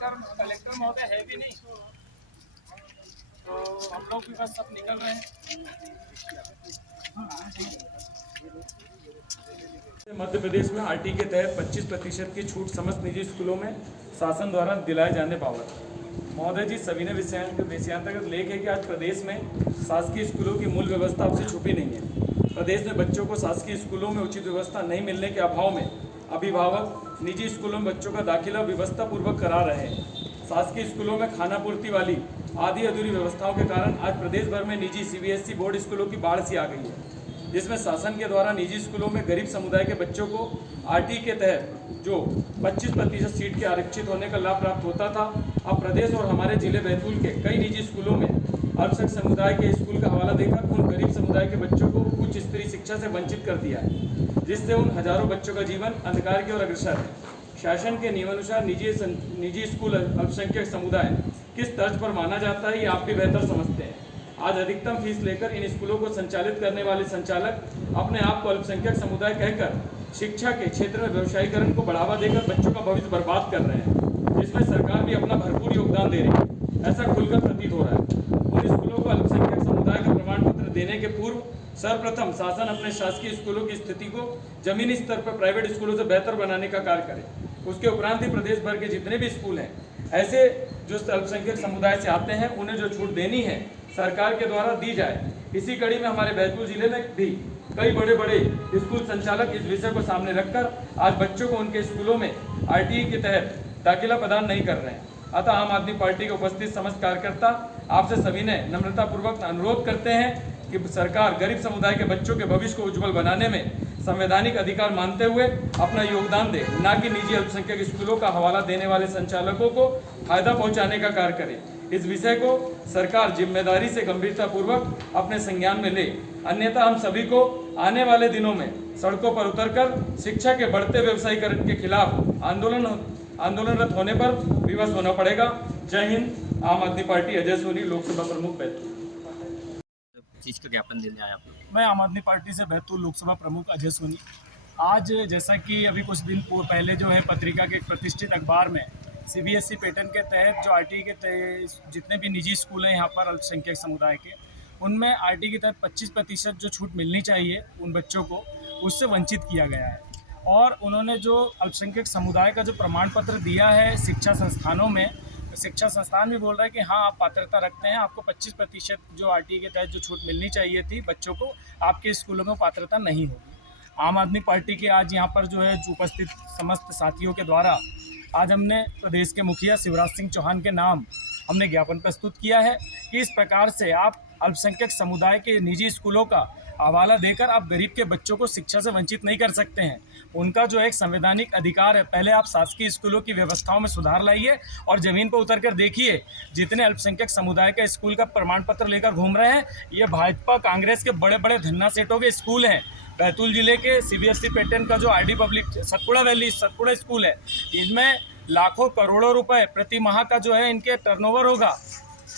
Collector महोदय है भी नहीं, तो हम लोग भी बस सब निकल रहे हैं। मध्य प्रदेश में आरटी के तहत 25% की छूट समस्त निजी स्कूलों में शासन द्वारा दिलाए जाने बाबत महोदय जी सविनय विषयांतर्गत लेख है कि आज प्रदेश में शासकीय स्कूलों की मूल व्यवस्था आपसे छुपी नहीं है। प्रदेश में बच्चों को शासकीय स्कूलों में उचित व्यवस्था नहीं मिलने के अभाव में अभिभावक निजी स्कूलों में बच्चों का दाखिला व्यवस्था पूर्वक करा रहे हैं। शासकीय स्कूलों में खाना पूर्ति वाली आधी अधूरी व्यवस्थाओं के कारण आज प्रदेश भर में निजी सीबीएसई बोर्ड स्कूलों की बाढ़ सी आ गई है, जिसमें शासन के द्वारा निजी स्कूलों में गरीब समुदाय के बच्चों को आरटी के तहत जो 25% सीट के आरक्षित होने का लाभ प्राप्त होता था, अब प्रदेश और हमारे जिले बैतूल के कई निजी स्कूलों में अल्पसंख्यक समुदाय के स्कूल का हवाला देकर उन गरीब समुदाय के बच्चों को उच्च स्तरीय शिक्षा से वंचित कर दिया है, जिससे उन हजारों बच्चों का जीवन अंधकार की ओर अग्रसर है। शासन के नियमानुसार निजी स्कूल अल्पसंख्यक समुदाय किस तर्ज पर माना जाता है, ये आप भी बेहतर समझते हैं। आज अधिकतम फीस लेकर इन स्कूलों को संचालित करने वाले संचालक अपने आप को अल्पसंख्यक समुदाय कहकर शिक्षा के क्षेत्र में व्यवसायीकरण को बढ़ावा देकर बच्चों का भविष्य बर्बाद कर रहे हैं, जिसमें सरकार भी अपना भरपूर योगदान दे रही है, ऐसा खुलकर प्रतीत हो रहा है। उन स्कूलों को अल्पसंख्यक समुदाय का प्रमाण पत्र देने के पूर्व सर्वप्रथम शासन अपने शासकीय स्कूलों की स्थिति को जमीनी स्तर पर प्राइवेट स्कूलों से बेहतर बनाने का कार्य करे। उसके उपरांत ही प्रदेश भर के जितने भी स्कूल हैं, ऐसे जो अल्पसंख्यक समुदाय से आते हैं, उन्हें जो छूट देनी है सरकार के द्वारा दी जाए। इसी कड़ी में हमारे बैतूल जिले में भी कई बड़े बड़े स्कूल संचालक इस विषय को सामने रखकर आज बच्चों को उनके स्कूलों में आरटीई के तहत दाखिला प्रदान नहीं कर रहे हैं। अतः आम आदमी पार्टी के उपस्थित समस्त कार्यकर्ता आपसे सभी ने नम्रतापूर्वक अनुरोध करते हैं कि सरकार गरीब समुदाय के बच्चों के भविष्य को उज्जवल बनाने में संवैधानिक अधिकार मानते हुए अपना योगदान दे, न कि निजी अल्पसंख्यक स्कूलों का हवाला देने वाले संचालकों को फायदा पहुंचाने का कार्य करे। इस विषय को सरकार जिम्मेदारी से गंभीरतापूर्वक अपने संज्ञान में ले, अन्यथा हम सभी को आने वाले दिनों में सड़कों पर उतरकर शिक्षा के बढ़ते व्यवसायीकरण के खिलाफ आंदोलनरत होने पर विवश होना पड़ेगा। जय हिंद। आम आदमी पार्टी, अजय सोनी, लोकसभा प्रमुख बैतूल। चीज का ज्ञापन देने आया आप लोग? मैं आम आदमी पार्टी से बैतूल लोकसभा प्रमुख अजय सोनी। आज जैसा कि अभी कुछ दिन पहले जो है पत्रिका के एक प्रतिष्ठित अखबार में सीबीएसई पैटर्न के तहत जो आरटी के तहत जितने भी निजी स्कूल हैं यहाँ पर अल्पसंख्यक समुदाय के, उनमें आरटी के तहत 25% जो छूट मिलनी चाहिए उन बच्चों को, उससे वंचित किया गया है। और उन्होंने जो अल्पसंख्यक समुदाय का जो प्रमाण पत्र दिया है शिक्षा संस्थानों में, शिक्षा संस्थान भी बोल रहा है कि हाँ आप पात्रता रखते हैं, आपको 25% जो आरटी के तहत जो छूट मिलनी चाहिए थी बच्चों को, आपके स्कूलों में पात्रता नहीं होगी। आम आदमी पार्टी के आज यहाँ पर जो है उपस्थित समस्त साथियों के द्वारा आज हमने प्रदेश के मुखिया शिवराज सिंह चौहान के नाम हमने ज्ञापन प्रस्तुत किया है कि इस प्रकार से आप अल्पसंख्यक समुदाय के निजी स्कूलों का हवाला देकर आप गरीब के बच्चों को शिक्षा से वंचित नहीं कर सकते हैं। उनका जो एक संवैधानिक अधिकार है, पहले आप शासकीय स्कूलों की व्यवस्थाओं में सुधार लाइए और ज़मीन पर उतर कर देखिए जितने अल्पसंख्यक समुदाय का स्कूल का प्रमाण पत्र लेकर घूम रहे हैं, ये भाजपा कांग्रेस के बड़े बड़े धन्ना सेठों के स्कूल हैं। बैतूल जिले के सीबीएसई पैटर्न का जो आरडी पब्लिक सतपुड़ा स्कूल है, इनमें लाखों करोड़ों रुपए प्रति माह का जो है इनके टर्नओवर होगा।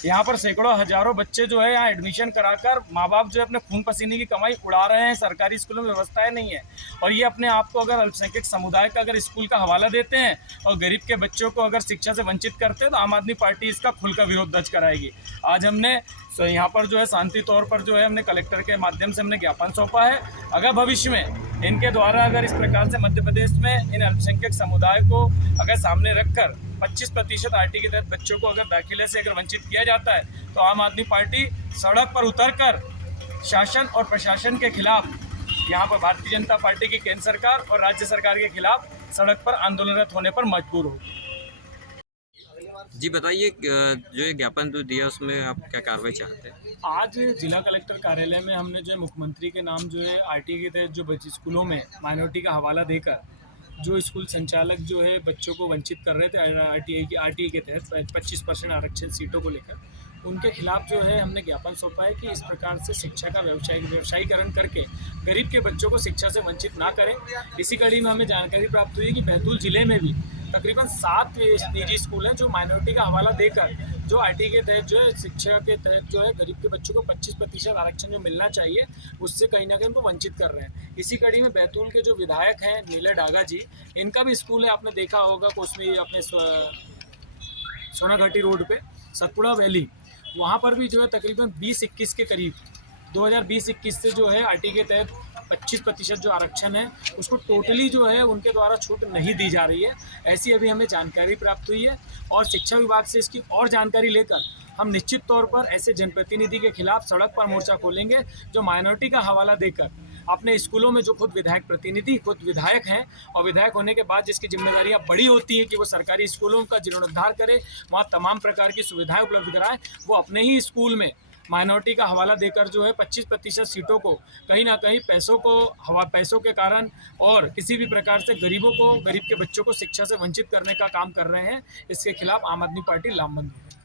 यहाँ पर सैकड़ों हजारों बच्चे जो है यहाँ एडमिशन कराकर माँ बाप जो है अपने खून पसीने की कमाई उड़ा रहे हैं। सरकारी स्कूलों में व्यवस्थाएं नहीं है और ये अपने आप को अगर अल्पसंख्यक समुदाय का अगर स्कूल का हवाला देते हैं और गरीब के बच्चों को अगर शिक्षा से वंचित करते हैं तो आम आदमी पार्टी इसका खुलकर विरोध दर्ज कराएगी। आज हमने यहाँ पर जो है शांति तौर पर जो है हमने कलेक्टर के माध्यम से हमने ज्ञापन सौंपा है। अगर भविष्य में इनके द्वारा अगर इस प्रकार से मध्य प्रदेश में इन अल्पसंख्यक समुदाय को अगर सामने रखकर 25% आरटी के तहत बच्चों को अगर दाखिले से अगर वंचित किया जाता है तो आम आदमी पार्टी सड़क पर उतरकर शासन और प्रशासन के खिलाफ, यहाँ पर भारतीय जनता पार्टी की केंद्र सरकार और राज्य सरकार के खिलाफ सड़क पर आंदोलनरत होने पर मजबूर होगी। जी बताइए, जो ये ज्ञापन जो दिया उसमें आप क्या कार्रवाई चाहते हैं? आज जिला कलेक्टर कार्यालय में हमने जो है मुख्यमंत्री के नाम जो है आरटी के तहत जो स्कूलों में माइनॉरिटी का हवाला देकर जो स्कूल संचालक जो है बच्चों को वंचित कर रहे थे आरटीई के तहत 25% आरक्षित सीटों को लेकर, उनके खिलाफ जो है हमने ज्ञापन सौंपा है कि इस प्रकार से शिक्षा का व्यवसायीकरण करके गरीब के बच्चों को शिक्षा से वंचित ना करें। इसी कड़ी में हमें जानकारी प्राप्त हुई है कि बैतूल जिले में भी तकरीबन 7 निजी स्कूल हैं जो माइनॉरिटी का हवाला देकर जो आरटी के तहत जो है शिक्षा के तहत जो है गरीब के बच्चों को 25% आरक्षण जो मिलना चाहिए उससे कहीं ना कहीं उनको वंचित कर रहे हैं। इसी कड़ी में बैतूल के जो विधायक हैं नीले डागा जी, इनका भी स्कूल है, आपने देखा होगा उसमें अपने सोनाघाटी रोड पे सतपुड़ा वैली, वहाँ पर भी जो है तकरीबन 20-21 के करीब 2020-21 से जो है आरटी के तहत 25% जो आरक्षण है उसको टोटली जो है उनके द्वारा छूट नहीं दी जा रही है। ऐसी अभी हमें जानकारी प्राप्त हुई है और शिक्षा विभाग से इसकी और जानकारी लेकर हम निश्चित तौर पर ऐसे जनप्रतिनिधि के खिलाफ सड़क पर मोर्चा खोलेंगे जो माइनॉरिटी का हवाला देकर अपने स्कूलों में जो खुद विधायक प्रतिनिधि खुद विधायक हैं और विधायक होने के बाद जिसकी जिम्मेदारियां बड़ी होती है कि वो सरकारी स्कूलों का जीर्णोद्धार करे, वहाँ तमाम प्रकार की सुविधाएं उपलब्ध कराए, वो अपने ही स्कूल में माइनॉरिटी का हवाला देकर जो है 25% सीटों को कहीं ना कहीं पैसों के कारण और किसी भी प्रकार से गरीब के बच्चों को शिक्षा से वंचित करने का काम कर रहे हैं। इसके खिलाफ आम आदमी पार्टी लामबंद है।